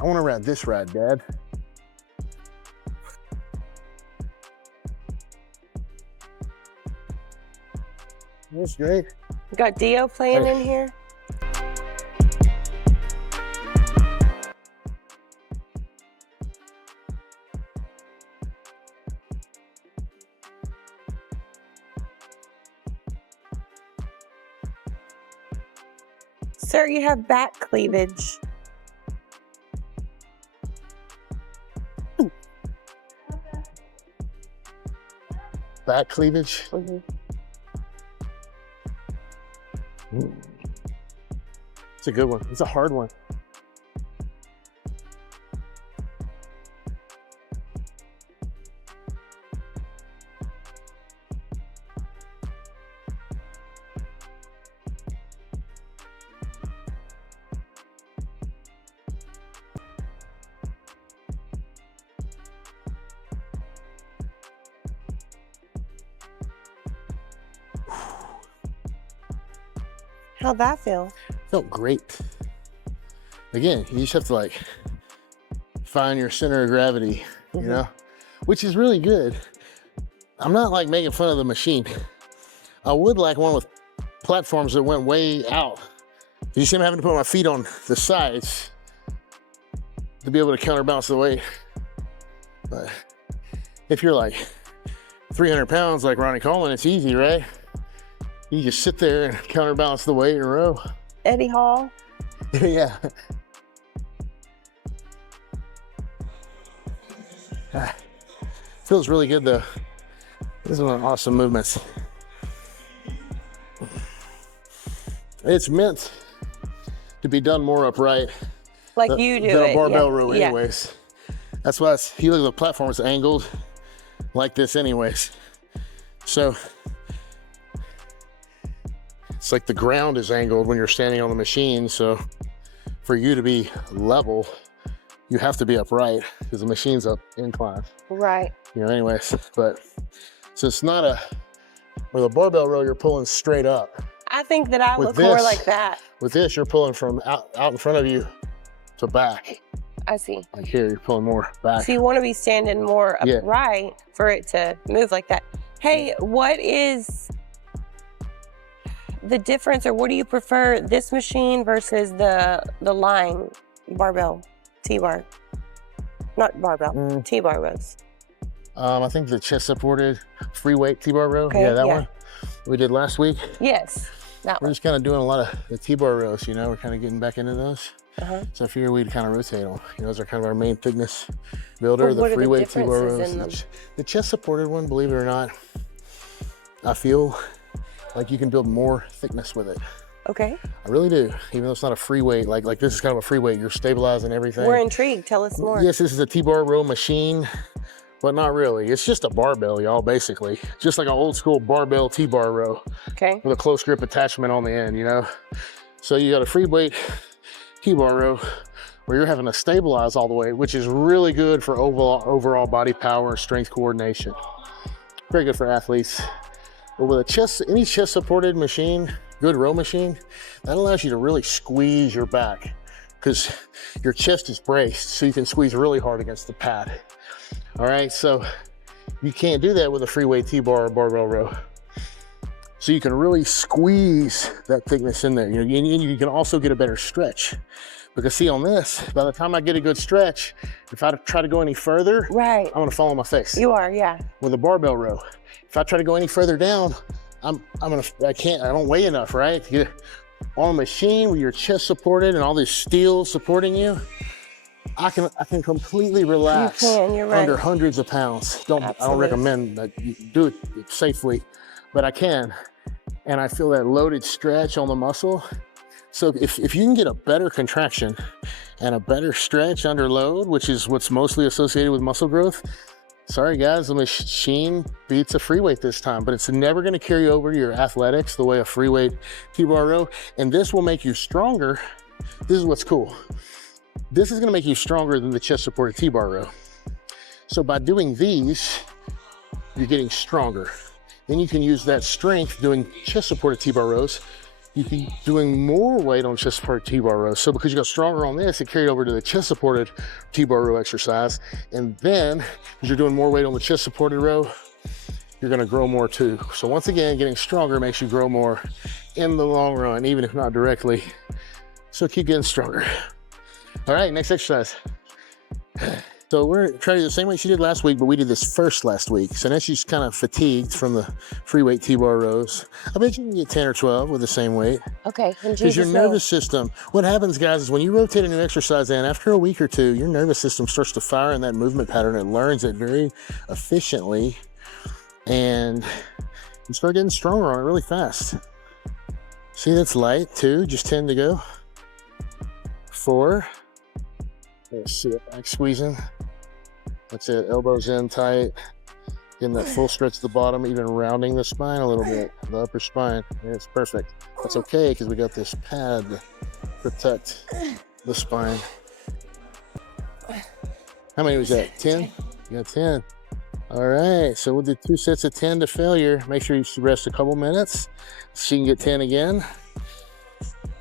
I want to ride this ride, Dad. That's great. You got Dio playing in here. Sir, you have back cleavage. Back cleavage. It's a good one. It's a hard one. How'd that feel? Felt great. Again, you just have to like find your center of gravity, you know, which is really good. I'm not like making fun of the machine. I would like one with platforms that went way out. You see, I'm having to put my feet on the sides to be able to counterbalance the weight. But if you're like 300 pounds like Ronnie Coleman, it's easy, right? You just sit there and counterbalance the weight in a row. Eddie Hall. Yeah. Feels really good though. This is one of the awesome movements. It's meant to be done more upright. Like you do the it. barbell yeah. row anyways. That's why if you look at the platform, it's angled like this anyways. So it's like the ground is angled when you're standing on the machine. So for you to be level, you have to be upright because the machine's up incline. Right. You know, anyways, but so it's not a, where the barbell row, you're pulling straight up. I think that I With look more this- like that. With this, you're pulling from out in front of you to back. I see. Like here, you're pulling more back. So you want to be standing more Yeah. upright for it to move like that. Hey, what is the difference, or what do you prefer, this machine versus the line barbell T-bar? Not barbell, T-bar rows. I think the chest supported free weight T-bar row. Okay, yeah, that yeah. one we did last week. Yes, that We're one. just kind of doing a lot of the T-bar rows, you know, we're kind of getting back into those. Uh-huh. So I figure we'd kind of rotate them. You know, those are kind of our main thickness builder, But the what are free the weight T-bar differences rows. in them? The chest supported one, believe it or not, I feel like you can build more thickness with it. Okay, I really do, even though it's not a free weight. Like this is kind of a free weight. You're stabilizing everything. we're intrigued. Tell us more. Yes, this is a T-bar row machine, but not really. It's just a barbell, y'all, basically. Just like an old school barbell T-bar row Okay. with a close grip attachment on the end, you know? So you got a free weight T-bar row where you're having to stabilize all the way, which is really good for overall body power and strength coordination. Very good for athletes. But with any chest supported machine, good row machine, that allows you to really squeeze your back because your chest is braced, so you can squeeze really hard against the pad. All right, so you can't do that with a free weight T-bar or barbell row. So you can really squeeze that thickness in there. You know, and you can also get a better stretch. Because see, on this, by the time I get a good stretch, if I try to go any further, Right. I'm gonna fall on my face. You are, yeah. With a barbell row, if I try to go any further down, I don't weigh enough, right? You're on a machine with your chest supported and all this steel supporting you, I can completely relax. You can, you're right. Under hundreds of pounds. I don't Absolutely. recommend that you do it safely, but I can. And I feel that loaded stretch on the muscle. So if you can get a better contraction and a better stretch under load, which is what's mostly associated with muscle growth, sorry guys, the machine beats a free weight this time, but it's never gonna carry over to your athletics the way a free weight T-bar row, and this will make you stronger. This is what's cool. This is gonna make you stronger than the chest supported T-bar row. So by doing these, you're getting stronger. Then you can use that strength doing chest supported T-bar rows you can be doing more weight on chest supported T-bar rows. So because you got stronger on this, it carried over to the chest supported T-bar row exercise. And then as you're doing more weight on the chest supported row, you're gonna grow more too. So once again, getting stronger makes you grow more in the long run, even if not directly. So keep getting stronger. All right, next exercise. So we're trying to do the same way she did last week, but we did this first last week. So now she's kind of fatigued from the free weight T-bar rows. I bet you can get 10 or 12 with the same weight. Okay, because your nervous system, what happens, guys, is when you rotate a new exercise in, after a week or two, your nervous system starts to fire in that movement pattern. It learns it very efficiently, and you start getting stronger on it really fast. See, that's light, 2, just 10 to go. 4. Let's see it, back squeezing. That's it, elbows in tight. Getting that full stretch at the bottom, even rounding the spine a little bit, the upper spine. Yeah, it's perfect. That's okay, because we got this pad to protect the spine. How many was that, 10? You got 10. All right, so we'll do 2 sets of 10 to failure. Make sure you rest a couple minutes so you can get 10 again.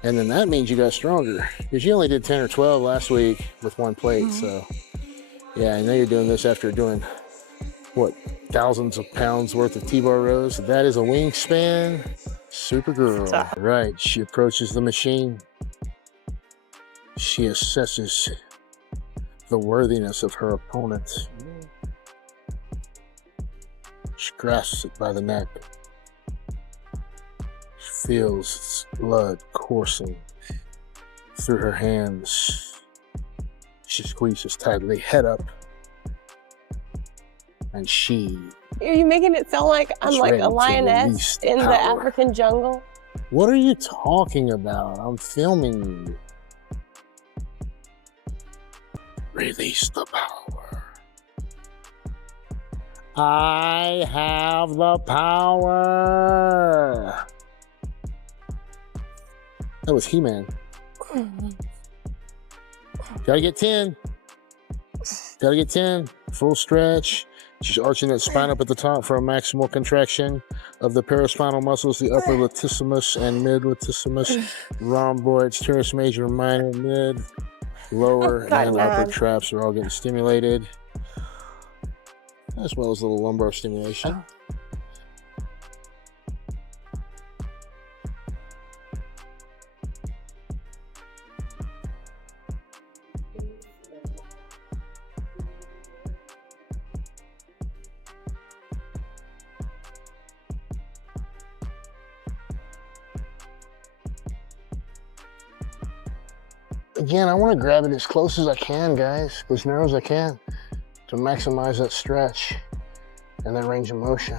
And then that means you got stronger, because you only did 10 or 12 last week with 1 plate. So yeah, I know you're doing this after doing, what, thousands of pounds worth of T-bar rows. That is a wingspan Supergirl. Right, she approaches the machine. She assesses the worthiness of her opponent. She grasps it by the neck. She feels its blood coursing through her hands. She squeezes tightly, head up, and she... Are you making it sound like I'm like a lioness in the African jungle? What are you talking about? I'm filming you. Release the power. I have the power. That was He-Man. Gotta get 10. Gotta get 10. Full stretch. She's arching that spine up at the top for a maximal contraction of the paraspinal muscles, the upper latissimus and mid latissimus, rhomboids, teres major, minor, mid, lower, and upper traps are all getting stimulated, as well as a little lumbar stimulation. Again, I want to grab it as close as I can, guys, as narrow as I can, to maximize that stretch and that range of motion.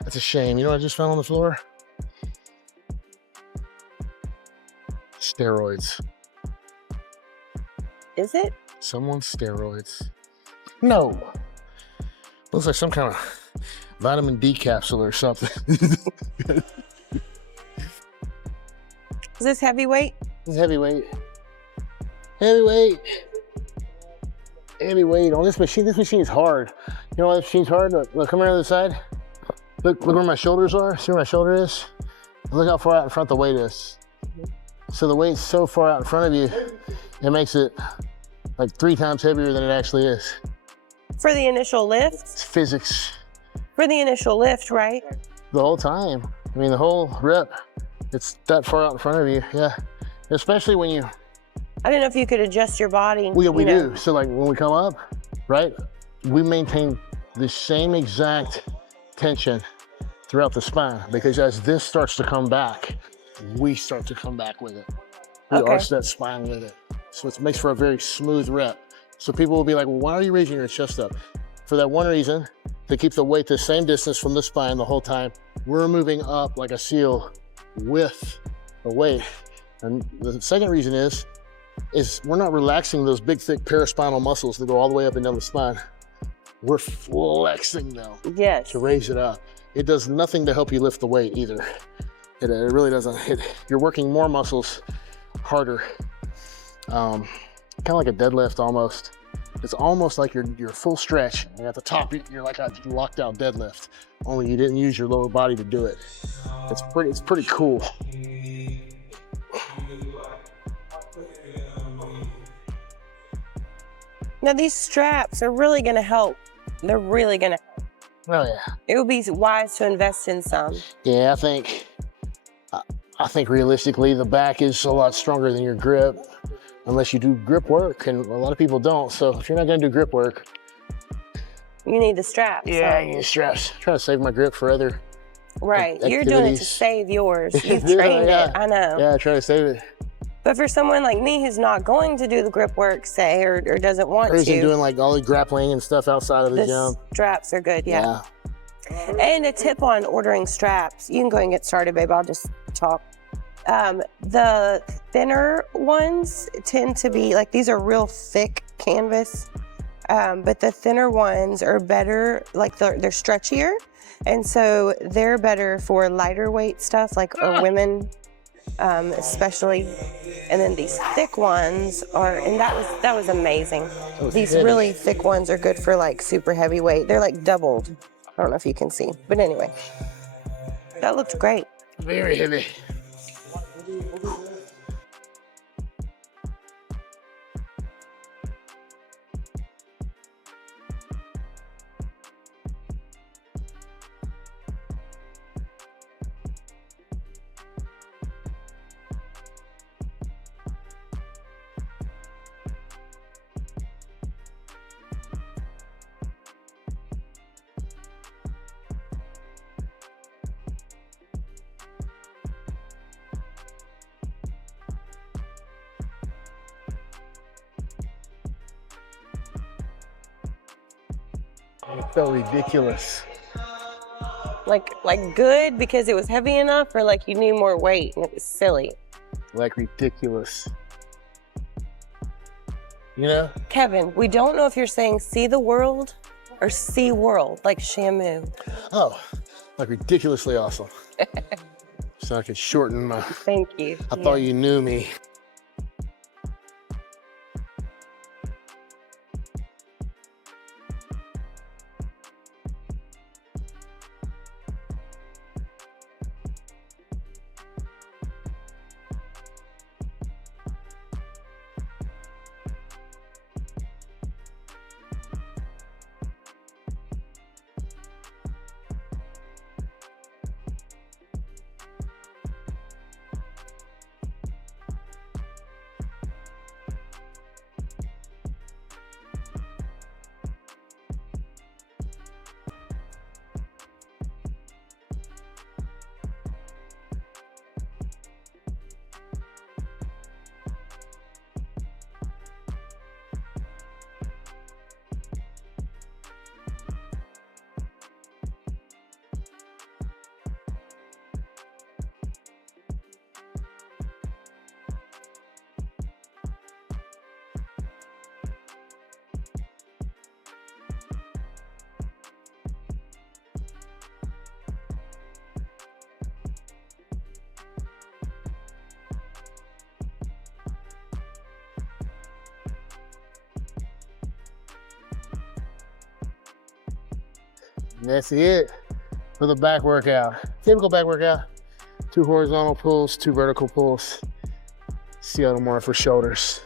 That's a shame. You know what I just found on the floor? Steroids. Is it? Someone's steroids. No. Looks like some kind of vitamin D capsule or something. Is this heavyweight? This is heavyweight. Heavyweight. Heavyweight on this machine. This machine is hard. You know why this machine's hard? Look, come around to the side. Look where my shoulders are. See where my shoulder is? Look how far out in front the weight is. So the weight's so far out in front of you, it makes it like 3 times heavier than it actually is. For the initial lift? It's physics. For the initial lift, right? The whole time. I mean, the whole rep, it's that far out in front of you, yeah. Especially when you... I don't know if you could adjust your body. We do. So like when we come up, right, we maintain the same exact tension throughout the spine, because as this starts to come back, we start to come back with it. We arch that spine with it. So it makes for a very smooth rep. So people will be like, well, why are you raising your chest up? For that one reason, to keep the weight the same distance from the spine the whole time. We're moving up like a seal with the weight. And the second reason is we're not relaxing those big, thick paraspinal muscles that go all the way up and down the spine. We're flexing them to raise it up. It does nothing to help you lift the weight either. It really doesn't. You're working more muscles harder. kind of like a deadlift almost. It's almost like your full stretch, and at the top you're like a locked out deadlift, only you didn't use your lower body to do it. It's pretty cool. Now these straps are really gonna help. They're really gonna help. Oh yeah. It would be wise to invest in some. Yeah, I think realistically the back is a lot stronger than your grip, unless you do grip work, and a lot of people don't. So if you're not gonna do grip work, you need the straps. Yeah, I need straps. I'm trying to save my grip for other activities. You're doing it to save yours. You've trained it. I know. Yeah, I try to save it. But for someone like me who's not going to do the grip work, say, or doesn't want Or to, isn't doing like all the grappling and stuff outside of the gym. Straps are good, yeah. And a tip on ordering straps, you can go and get started, babe. I'll just talk. The thinner ones tend to be like, these are real thick canvas, but the thinner ones are better, like they're stretchier. And so they're better for lighter weight stuff, like women especially. And then these thick ones are, and that was amazing. These really thick ones are good for like super heavyweight. They're like doubled. I don't know if you can see, but anyway, that looked great. Very heavy. It felt ridiculous. Like good because it was heavy enough, or like you need more weight and it was silly? Like ridiculous. You know? Kevin, we don't know if you're saying see the world or see world, like Shamu. Oh, like ridiculously awesome. So I could shorten my... Thank you. I thought you knew me. And that's it for the back workout. Typical back workout. 2 horizontal pulls, 2 vertical pulls. See how tomorrow for shoulders.